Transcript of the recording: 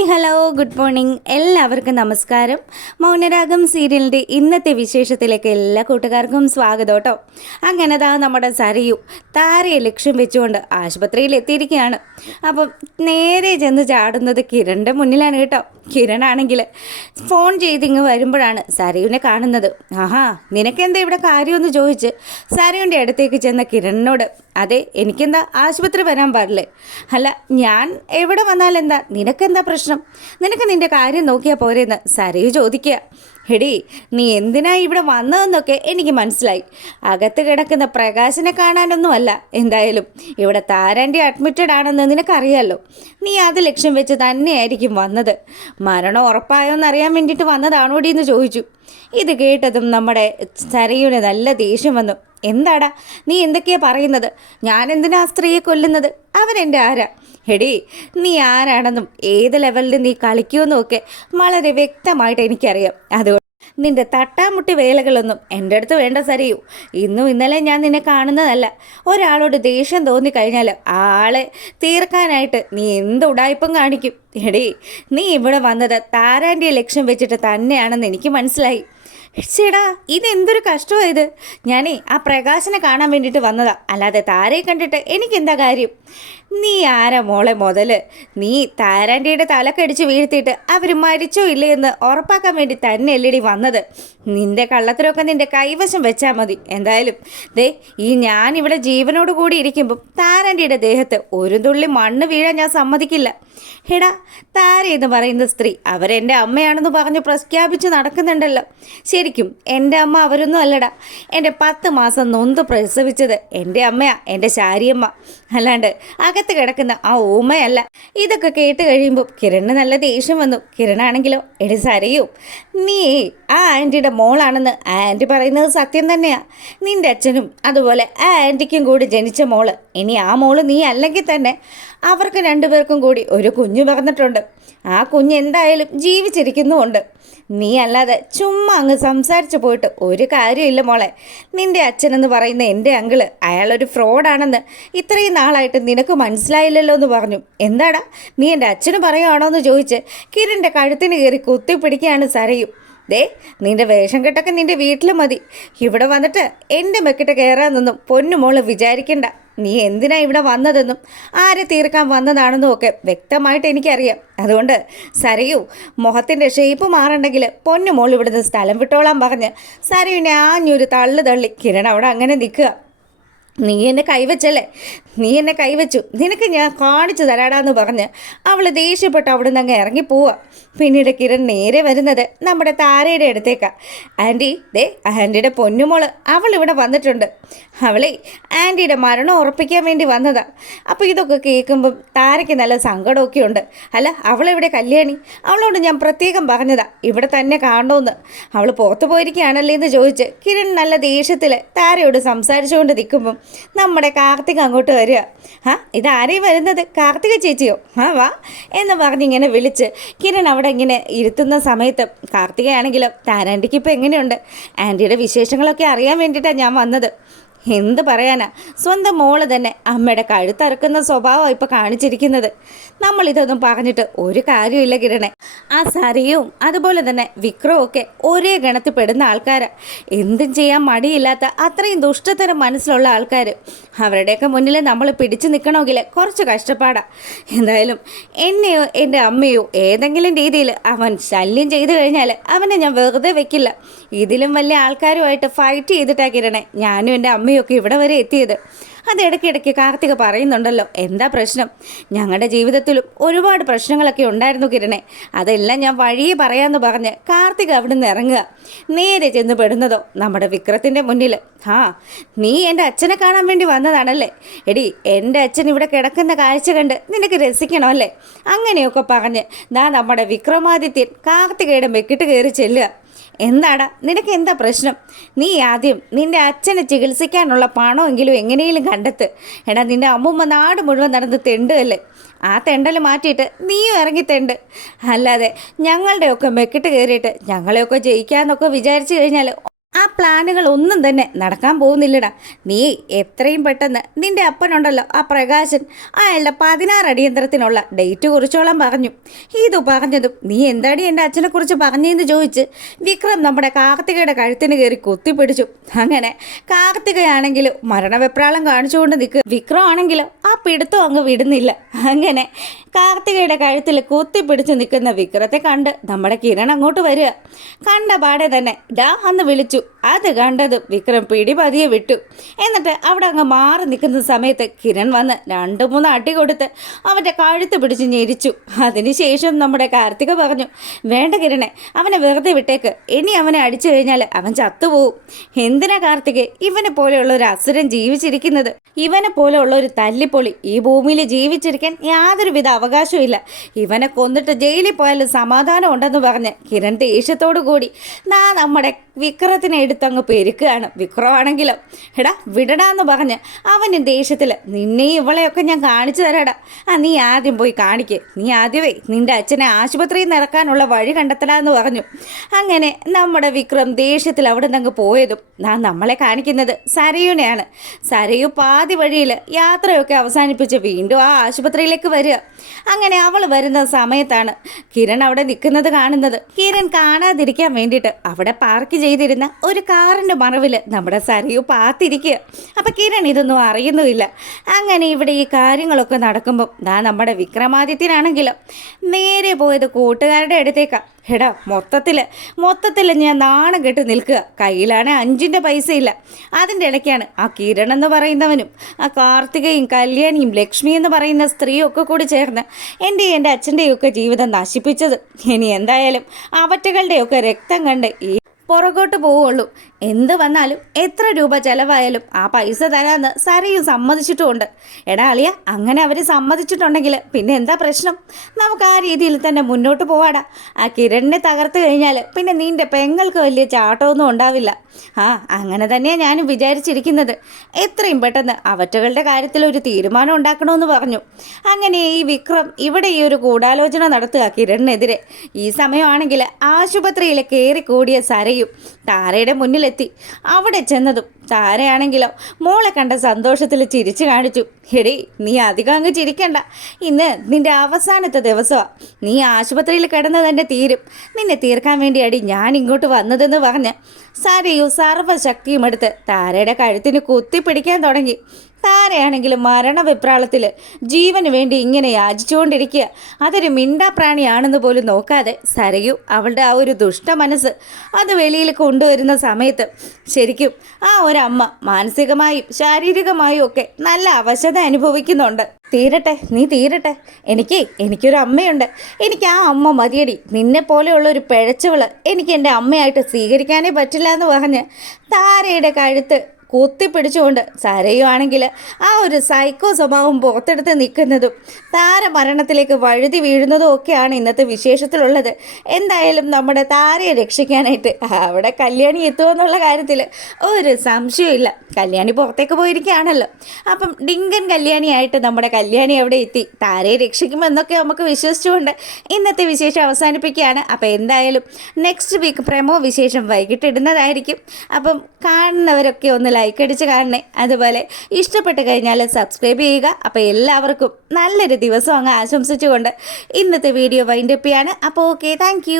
Hi hello good morning. എല്ലാവർക്കും നമസ്കാരം. മൗനരാഗം സീരിയലിന്റെ ഇന്നത്തെ വിശേഷത്തിലേക്ക് എല്ലാ കൂട്ടുകാർക്കും സ്വാഗതം കേട്ടോ. അങ്ങനെ താ നമ്മുടെ സരയു താരയെ ലക്ഷ്യം വെച്ചുകൊണ്ട് ആശുപത്രിയിൽ എത്തിയിരിക്കുകയാണ്. അപ്പം നേരെ ചെന്ന് ചാടുന്നത് കിരണിന്റെ മുന്നിലാണ് കേട്ടോ. കിരണാണെങ്കിൽ ഫോൺ ചെയ്തിങ്ങ് വരുമ്പോഴാണ് സരയുവിനെ കാണുന്നത്. ആഹാ നിനക്കെന്താ ഇവിടെ കാര്യമെന്ന് ചോദിച്ച് സരയുന്റെ അടുത്തേക്ക് ചെന്ന കിരണിനോട് അതെ എനിക്കെന്താ ആശുപത്രി വരാൻ പാടില്ലേ? അല്ല ഞാൻ എവിടെ വന്നാലെന്താ? നിനക്കെന്താ പ്രശ്നം? നിനക്ക് നിന്റെ കാര്യം നോക്കിയാൽ പോരെന്ന് സരയു ചോദിക്കുക. എടി നീ എന്തിനാ ഇവിടെ വന്നതെന്നൊക്കെ എനിക്ക് മനസ്സിലായി. അകത്ത് കിടക്കുന്ന പ്രകാശനെ കാണാനൊന്നുമല്ല. എന്തായാലും ഇവിടെ താരാന്റെ അഡ്മിറ്റഡ് ആണെന്ന് നിനക്കറിയാലോ. നീ അത് ലക്ഷ്യം വെച്ച് തന്നെയായിരിക്കും വന്നത്. മരണം ഉറപ്പായോ എന്നറിയാൻ വേണ്ടിയിട്ട് വന്നതാണോടി എന്ന് ചോദിച്ചു. ഇത് കേട്ടതും നമ്മുടെ സരയുന് നല്ല ദേഷ്യം വന്നു. എന്താടാ നീ എന്തൊക്കെയാ പറയുന്നത്? ഞാൻ എന്തിനാ സ്ത്രീയെ കൊല്ലുന്നത്? അവൻ എന്റെ ആരാ? എടീ നീ ആരാണെന്നും ഏത് ലെവലിൽ നീ കളിക്കുമെന്നും ഒക്കെ വളരെ വ്യക്തമായിട്ട് എനിക്കറിയാം. അതുകൊണ്ട് നിന്റെ തട്ടാമുട്ടി വേലകളൊന്നും എന്റെ അടുത്ത് വേണ്ട സരിയൂ. ഇന്നും ഇന്നലെ ഞാൻ നിന്നെ കാണുന്നതല്ല. ഒരാളോട് ദേഷ്യം തോന്നി തോന്നിക്കഴിഞ്ഞാൽ ആളെ തീർക്കാനായിട്ട് നീ എന്ത് ഉടായ്പം കാണിക്കും? എടീ നീ ഇവിടെ വന്നത് താരാന്റെ ലക്ഷ്യം വെച്ചിട്ട് തന്നെയാണെന്ന് എനിക്ക് മനസ്സിലായി. ചേടാ ഇതെന്തൊരു കഷ്ടമായത് ഞാനേ ആ പ്രകാശനെ കാണാൻ വേണ്ടിയിട്ട് വന്നതാ. അല്ലാതെ താരയെ കണ്ടിട്ട് എനിക്കെന്താ കാര്യം? നീ ആരാ മോളെ മുതൽ നീ താരാന്റെയുടെ തലക്കടിച്ച് വീഴ്ത്തിയിട്ട് അവർ മരിച്ചോ ഇല്ലേ എന്ന് ഉറപ്പാക്കാൻ വേണ്ടി തന്നെ എല്ലടി വന്നത്? നിന്റെ കള്ളത്തിലൊക്കെ നിന്റെ കൈവശം വെച്ചാൽ മതി. എന്തായാലും ദേ ഈ ഞാനിവിടെ ജീവനോട് കൂടി ഇരിക്കുമ്പം താരാന്റെയുടെ ദേഹത്ത് ഒരു തുള്ളി മണ്ണ് വീഴാൻ ഞാൻ സമ്മതിക്കില്ല. എടാ താര എന്ന് പറയുന്ന സ്ത്രീ അവരെന്റെ അമ്മയാണെന്ന് പറഞ്ഞ് പ്രഖ്യാപിച്ച് നടക്കുന്നുണ്ടല്ലോ. ശരിക്കും എന്റെ അമ്മ അവരൊന്നും അല്ലടാ. എന്റെ പത്ത് മാസം നൊന്ത് പ്രസവിച്ചത് എന്റെ അമ്മയാ എന്റെ ശാരിയമ്മ. അല്ലാണ്ട് അകത്ത് കിടക്കുന്ന ആ ഊമയല്ല. ഇതൊക്കെ കേട്ട് കഴിയുമ്പോൾ കിരണ് നല്ല ദേഷ്യം വന്നു. കിരണാണെങ്കിലോ എടി സരയൂ നീ ആ ആന്റിയുടെ മോളാണെന്ന് ആന്റി പറയുന്നത് സത്യം തന്നെയാ. നിന്റെ അച്ഛനും അതുപോലെ ആ ആന്റിക്കും കൂടി ജനിച്ച മോൾ. ഇനി ആ മോൾ നീ അല്ലെങ്കിൽ തന്നെ അവർക്ക് രണ്ടുപേർക്കും കൂടി ഒരു കുഞ്ഞു പറഞ്ഞിട്ടുണ്ട് ആ കുഞ്ഞ് എന്തായാലും ജീവിച്ചിരിക്കുന്നുമുണ്ട്. നീ അല്ലാതെ ചുമ്മാ അങ്ങ് സംസാരിച്ചു പോയിട്ട് ഒരു കാര്യമില്ല മോളെ. നിന്റെ അച്ഛനെന്ന് പറയുന്ന എന്റെ അങ്കിൾ അയാളൊരു ഫ്രോഡാണെന്ന് ഇത്രയും നാളായിട്ട് നിനക്ക് മനസ്സിലായില്ലല്ലോ എന്ന് പറഞ്ഞു. എന്താടാ നീ എന്റെ അച്ഛന് പറയുവാണോ എന്ന് ചോദിച്ച് കിരണിന്റെ കഴുത്തിന് കയറി കുത്തിപ്പിടിക്കുകയാണ് സരയും. ദേ നിന്റെ വേഷം കെട്ടൊക്കെ നിന്റെ വീട്ടിൽ മതി. ഇവിടെ വന്നിട്ട് എന്റെ മെക്കിട്ട് കയറാമെന്നൊന്നും പൊന്നുമോൾ വിചാരിക്കണ്ട. നീ എന്തിനാ ഇവിടെ വന്നതെന്നും ആരെ തീർക്കാൻ വന്നതാണെന്നും ഒക്കെ വ്യക്തമായിട്ട് എനിക്കറിയാം. അതുകൊണ്ട് സരയൂ മുഖത്തിന്റെ ഷേപ്പ് മാറണ്ടെങ്കിൽ പൊന്നുമോൾ ഇവിടുന്ന് സ്ഥലം വിട്ടോളാൻ പറഞ്ഞ് സരയുവിനെ ആഞ്ഞൊരു തള്ളു തള്ളി കിരൺ അവിടെ അങ്ങനെ നിൽക്കുക. നീ എന്നെ കൈവച്ചല്ലേ? നീ എന്നെ കൈവച്ചു. നിനക്ക് ഞാൻ കാണിച്ചു തരാടാന്ന് പറഞ്ഞ് അവൾ ദേഷ്യപ്പെട്ട് അവിടെ നിന്ന് അങ്ങ് ഇറങ്ങി പോവുക പിന്നീട് കിരൺ നേരെ വരുന്നത് നമ്മുടെ താരയുടെ അടുത്തേക്കാ. ആന്റി ദേ ആന്റിയുടെ പൊന്നുമോൾ അവൾ ഇവിടെ വന്നിട്ടുണ്ട്. അവളെ ആന്റിയുടെ മരണം ഉറപ്പിക്കാൻ വേണ്ടി വന്നതാ. അപ്പോൾ ഇതൊക്കെ കേൾക്കുമ്പം താരയ്ക്ക് നല്ല സങ്കടമൊക്കെ ഉണ്ട്. അല്ല അവളെവിടെ കല്യാണി? അവളോട് ഞാൻ പ്രത്യേകം പറഞ്ഞതാ. ഇവിടെ തന്നെ കാണണമെന്ന് അവൾ പുറത്തു പോയിരിക്കുകയാണല്ലേ എന്ന് ചോദിച്ച് കിരൺ നല്ല ദേഷ്യത്തിൽ താരയോട് സംസാരിച്ചുകൊണ്ട് നിൽക്കുമ്പം നമ്മുടെ കാർത്തിക് അങ്ങോട്ട് വരിക. ആ ഇതാരെയും വരുന്നത്? കാർത്തിക ചേച്ചിയോ? ആ വാ എന്ന് പറഞ്ഞ് ഇങ്ങനെ വിളിച്ച് കിരൺ അവിടെ ഇങ്ങനെ ഇരുത്തുന്ന സമയത്ത് കാർത്തികയാണെങ്കിലും താരാന്റിക്ക് ഇപ്പോൾ എങ്ങനെയുണ്ട്? ആന്റിയുടെ വിശേഷങ്ങളൊക്കെ അറിയാൻ വേണ്ടിയിട്ടാണ് ഞാൻ വന്നത്. എന്ത് പറയാനാ? സ്വന്തം മോൾ തന്നെ അമ്മയുടെ കഴുത്തറുക്കുന്ന സ്വഭാവമാണ് ഇപ്പോൾ കാണിച്ചിരിക്കുന്നത്. നമ്മൾ ഇതൊന്നും പറഞ്ഞിട്ട് ഒരു കാര്യമില്ല കിരണെ. ആ സറിയും അതുപോലെ തന്നെ വിക്രവും ഒക്കെ ഒരേ ഗണത്തിൽ പെടുന്ന ആൾക്കാരാ. എന്തും ചെയ്യാൻ മടിയില്ലാത്ത അത്രയും ദുഷ്ടതരം മനസ്സിലുള്ള ആൾക്കാർ അവരുടെയൊക്കെ മുന്നിൽ നമ്മൾ പിടിച്ചു നിൽക്കണമെങ്കിൽ കുറച്ച് കഷ്ടപ്പാടാ. എന്തായാലും എന്നെയോ എന്റെ അമ്മയോ ഏതെങ്കിലും രീതിയിൽ അവൻ ശല്യം ചെയ്തു കഴിഞ്ഞാൽ അവനെ ഞാൻ വെറുതെ വെക്കില്ല. ഇതിലും വലിയ ആൾക്കാരുമായിട്ട് ഫൈറ്റ് ചെയ്തിട്ടാ കിരണേ. ഞാനും എന്റെ അമ്മയൊക്കെ ഇവിടെ വരെ എത്തിയത്. അത് ഇടയ്ക്കിടയ്ക്ക് കാർത്തിക പറയുന്നുണ്ടല്ലോ എന്താ പ്രശ്നം? ഞങ്ങളുടെ ജീവിതത്തിലും ഒരുപാട് പ്രശ്നങ്ങളൊക്കെ ഉണ്ടായിരുന്നു കിരണെ. അതെല്ലാം ഞാൻ വഴിയെ പറയാമെന്ന് പറഞ്ഞ് കാർത്തിക അവിടെ നിന്ന് ഇറങ്ങുക. നേരെ ചെന്ന് പെടുന്നതോ നമ്മുടെ വിക്രത്തിന്റെ മുന്നിൽ ആ നീ എന്റെ അച്ഛനെ കാണാൻ വേണ്ടി വന്നതാണല്ലേ? എടി എന്റെ അച്ഛൻ ഇവിടെ കിടക്കുന്ന കാഴ്ച കണ്ട് നിനക്ക് രസിക്കണമല്ലേ അങ്ങനെയൊക്കെ പറഞ്ഞ് ദാ നമ്മുടെ വിക്രമാദിത്യൻ കാർത്തികയുടെ മെക്കിട്ട് കയറി ചെല്ലുക. എന്താടാ? നിനക്ക് എന്താ പ്രശ്നം? നീ ആദ്യം നിന്റെ അച്ഛനെ ചികിത്സിക്കാനുള്ള പണമെങ്കിലും എങ്ങനെയെങ്കിലും കണ്ടെത്ത്. എടാ നിന്റെ അമ്മൂമ്മ നാട് മുഴുവൻ നടന്ന് തെണ്ടുകല്ലേ ആ തെണ്ടൽ മാറ്റിയിട്ട് നീയും ഇറങ്ങി തെണ്ട്. അല്ലാതെ ഞങ്ങളുടെയൊക്കെ മെക്കിട്ട് കയറിയിട്ട് ഞങ്ങളെയൊക്കെ ജയിക്കാമെന്നൊക്കെ വിചാരിച്ചു കഴിഞ്ഞാൽ ആ പ്ലാനുകൾ ഒന്നും തന്നെ നടക്കാൻ പോകുന്നില്ലടാ. നീ എത്രയും പെട്ടെന്ന് നിന്റെ അപ്പനുണ്ടല്ലോ ആ പ്രകാശൻ. അയാളുടെ പതിനാറ് അടിയന്തരത്തിനുള്ള ഡേറ്റ് കുറിച്ചോളം പറഞ്ഞു. ഇത് പറഞ്ഞതും നീ എന്താടി എന്റെ അച്ഛനെക്കുറിച്ച് പറഞ്ഞതെന്ന് ചോദിച്ച് വിക്രം നമ്മുടെ കാർത്തികയുടെ കഴുത്തിന് കയറി കുത്തിപ്പിടിച്ചു. അങ്ങനെ കാർത്തികയാണെങ്കിൽ മരണവെപ്രാളം കാണിച്ചുകൊണ്ട് നിൽക്കുക വിക്രം ആണെങ്കിലും ആ പിടുത്തം അങ്ങ് വിടുന്നില്ല. അങ്ങനെ കാർത്തികയുടെ കഴുത്തിൽ കുത്തിപ്പിടിച്ച് നിൽക്കുന്ന വിക്രത്തെ കണ്ട് നമ്മുടെ കിരൺ അങ്ങോട്ട് വരിക. കണ്ട പാടെ തന്നെ ഡാ അന്ന് വിളിച്ചു. അത് കണ്ടത് വിക്രം പിടി പതിയെ വിട്ടു. എന്നിട്ട് അവിടെ അങ്ങ് മാറി നിൽക്കുന്ന സമയത്ത് കിരൺ വന്ന് രണ്ട് മൂന്ന് അടി കൊടുത്ത് അവന്റെ കഴുത്ത് പിടിച്ച് ഞെരിച്ചു. അതിനുശേഷം നമ്മുടെ കാർത്തിക പറഞ്ഞു വേണ്ട കിരണെ അവനെ വെറുതെ വിട്ടേക്ക്. ഇനി അവനെ അടിച്ചു കഴിഞ്ഞാൽ അവൻ ചത്തുപോകും എന്തിനാ കാർത്തിക് ഇവനെ പോലെയുള്ള ഒരു അസുരൻ ജീവിച്ചിരിക്കുന്നത്? ഇവനെ പോലെയുള്ള ഒരു തല്ലിപ്പൊളി ഈ ഭൂമിയിൽ ജീവിച്ചിരിക്കാൻ യാതൊരുവിധ അവകാശവും ഇല്ല. ഇവനെ കൊന്നിട്ട് ജയിലിൽ പോയാലും സമാധാനം ഉണ്ടെന്ന് പറഞ്ഞ് കിരൺ ദേഷ്യത്തോടു കൂടി നാ നമ്മുടെ വിക്രത്തിനെ എടുത്തങ്ങ് പെരുക്കുകയാണ്. വിക്രമാണെങ്കിലോ എടാ വിടടാന്ന് പറഞ്ഞ് അവന്റെ ദേഷ്യത്തിൽ നിന്നെ ഇവളെയൊക്കെ ഞാൻ കാണിച്ചു തരാടാ. ആ നീ ആദ്യം പോയി കാണിക്ക്. നീ ആദ്യമേ നിന്റെ അച്ഛനെ ആശുപത്രിയിൽ നിന്ന് ഇറക്കാനുള്ള വഴി കണ്ടെത്തലാന്ന് പറഞ്ഞു. അങ്ങനെ നമ്മുടെ വിക്രം ദേഷ്യത്തിൽ അവിടെ നിന്ന് അങ്ങ് പോയതും നാ നമ്മളെ കാണിക്കുന്നത് സരയുനെയാണ്. സരയു പാതി വഴിയിൽ യാത്രയൊക്കെ അവസാനിപ്പിച്ച് വീണ്ടും ആ ആശുപത്രിയിലേക്ക് വരിക. അങ്ങനെ അവൾ വരുന്ന സമയത്താണ് കിരൺ അവിടെ നിൽക്കുന്നത് കാണുന്നത്. കിരൺ കാണാതിരിക്കാൻ വേണ്ടിയിട്ട് അവിടെ പാർക്ക് ചെയ്തിരുന്ന ഒരു കാറിന്റെ മറവിൽ നമ്മുടെ സരയു പാത്തിരിക്കുക അപ്പം കിരൺ ഇതൊന്നും അറിയുന്നുമില്ല. അങ്ങനെ ഇവിടെ ഈ കാര്യങ്ങളൊക്കെ നടക്കുമ്പം ദാ നമ്മുടെ വിക്രമാദിത്യനാണെങ്കിലും നേരെ പോയത് കൂട്ടുകാരുടെ അടുത്തേക്കാണ് എടാ മൊത്തത്തിൽ മൊത്തത്തിൽ ഞാൻ നാണം കെട്ട് നിൽക്കുക. കയ്യിലാണെ അഞ്ചിന്റെ പൈസയില്ല. അതിന്റെ ഇടയ്ക്കാണ് ആ കിരൺ എന്ന് പറയുന്നവനും ആ കാർത്തികയും കല്യാണിയും ലക്ഷ്മി എന്ന് പറയുന്ന സ്ത്രീയും ഒക്കെ കൂടി ചേർന്ന് എന്റെ അച്ഛന്റെയും ഒക്കെ ജീവിതം നശിപ്പിച്ചത്. ഇനി എന്തായാലും അവറ്റകളുടെയൊക്കെ രക്തം കണ്ട് ഈ പുറകോട്ട് പോവുള്ളൂ എന്ത് വന്നാലും എത്ര രൂപ ചിലവായാലും ആ പൈസ തരാമെന്ന് സരയും സമ്മതിച്ചിട്ടുമുണ്ട്. എടാ അളിയ അങ്ങനെ അവർ സമ്മതിച്ചിട്ടുണ്ടെങ്കിൽ പിന്നെ എന്താ പ്രശ്നം? നമുക്ക് ആ രീതിയിൽ തന്നെ മുന്നോട്ട് പോവാടാ. ആ കിരണിനെ തകർത്ത് കഴിഞ്ഞാൽ പിന്നെ നിന്റെ പെങ്ങൾക്ക് വലിയ ചാട്ടമൊന്നും ഉണ്ടാവില്ല. ആ അങ്ങനെ തന്നെയാണ് ഞാനും വിചാരിച്ചിരിക്കുന്നത്. എത്രയും പെട്ടെന്ന് അവറ്റകളുടെ കാര്യത്തിൽ ഒരു തീരുമാനം ഉണ്ടാക്കണമെന്ന് പറഞ്ഞു. അങ്ങനെ ഈ വിക്രം ഇവിടെ ഈ ഒരു ഗൂഢാലോചന നടത്തുക കിരണിനെതിരെ. ഈ സമയമാണെങ്കിൽ ആശുപത്രിയിൽ കയറി കൂടിയ സരയും താരയുടെ മുന്നിലെത്തി. അവിടെ ചെന്നതും താരയാണെങ്കിലോ മോളെ കണ്ട സന്തോഷത്തിൽ ചിരിച്ചു കാണിച്ചു. എടി നീ അധികം അങ്ങ് ചിരിക്കണ്ട. ഇന്ന് നിന്റെ അവസാനത്തെ ദിവസമാണ് നീ ആശുപത്രിയിൽ കിടന്നത് തന്നെ തീരും. നിന്നെ തീർക്കാൻ വേണ്ടിയാടി ഞാൻ ഇങ്ങോട്ട് വന്നതെന്ന് പറഞ്ഞ് സരയു സർവശക്തിയും എടുത്ത് താരയുടെ കഴുത്തിന് കുത്തിപ്പിടിക്കാൻ തുടങ്ങി. താരയാണെങ്കിലും മരണവിപ്രാളത്തിൽ ജീവന് വേണ്ടി ഇങ്ങനെ യാചിച്ചുകൊണ്ടിരിക്കുക. അതൊരു മിണ്ടാപ്രാണിയാണെന്ന് പോലും നോക്കാതെ സരയു അവളുടെ ആ ഒരു ദുഷ്ട മനസ്സ് അത് വെളിയിൽ കൊണ്ടുവരുന്ന സമയത്ത് ശരിക്കും ആ ഒരമ്മ മാനസികമായും ശാരീരികമായും ഒക്കെ നല്ല അവശത അനുഭവിക്കുന്നുണ്ട്. തീരട്ടെ നീ തീരട്ടെ. എനിക്ക് എനിക്കൊരു അമ്മയുണ്ട്. എനിക്ക് ആ അമ്മ മതിയടി. നിന്നെ പോലെയുള്ള ഒരു പിഴച്ചവൾ എനിക്ക് എന്റെ അമ്മയായിട്ട് സ്വീകരിക്കാനേ പറ്റില്ല എന്ന് പറഞ്ഞ് താരയുടെ കഴുത്ത് കുത്തിപ്പിടിച്ചുകൊണ്ട് സരയുവാണെങ്കിൽ ആ ഒരു സൈക്കോ സ്വഭാവം പുറത്തെടുത്ത് നിൽക്കുന്നതും താരമരണത്തിലേക്ക് വഴുതി വീഴുന്നതും ഒക്കെയാണ് ഇന്നത്തെ വിശേഷത്തിലുള്ളത്. എന്തായാലും നമ്മുടെ താരയെ രക്ഷിക്കാനായിട്ട് അവിടെ കല്യാണി എത്തുമെന്നുള്ള കാര്യത്തിൽ ഒരു സംശയമില്ല കല്യാണി പുറത്തേക്ക് പോയിരിക്കുകയാണല്ലോ. അപ്പം ഡിങ്കൻ കല്യാണിയായിട്ട് നമ്മുടെ കല്യാണി അവിടെ എത്തി. താരയെ രക്ഷിക്കുമെന്നൊക്കെ നമുക്ക് വിശ്വസിച്ചുകൊണ്ട് ഇന്നത്തെ വിശേഷം അവസാനിപ്പിക്കുകയാണ്. അപ്പോൾ എന്തായാലും നെക്സ്റ്റ് വീക്ക് പ്രമോ വിശേഷം വൈകിട്ട് ഇടുന്നതായിരിക്കും. അപ്പം കാണുന്നവരൊക്കെ ഒന്ന് ലൈക്ക് അടിച്ച് കാണണേ. അതുപോലെ ഇഷ്ടപ്പെട്ട് കഴിഞ്ഞാൽ സബ്സ്ക്രൈബ് ചെയ്യുക. അപ്പോൾ എല്ലാവർക്കും നല്ലൊരു ദിവസം അങ്ങ് ആശംസിച്ചുകൊണ്ട് ഇന്നത്തെ വീഡിയോ വൈൻഡപ്പ് ചെയ്യാണ്. അപ്പോൾ ഓക്കെ താങ്ക്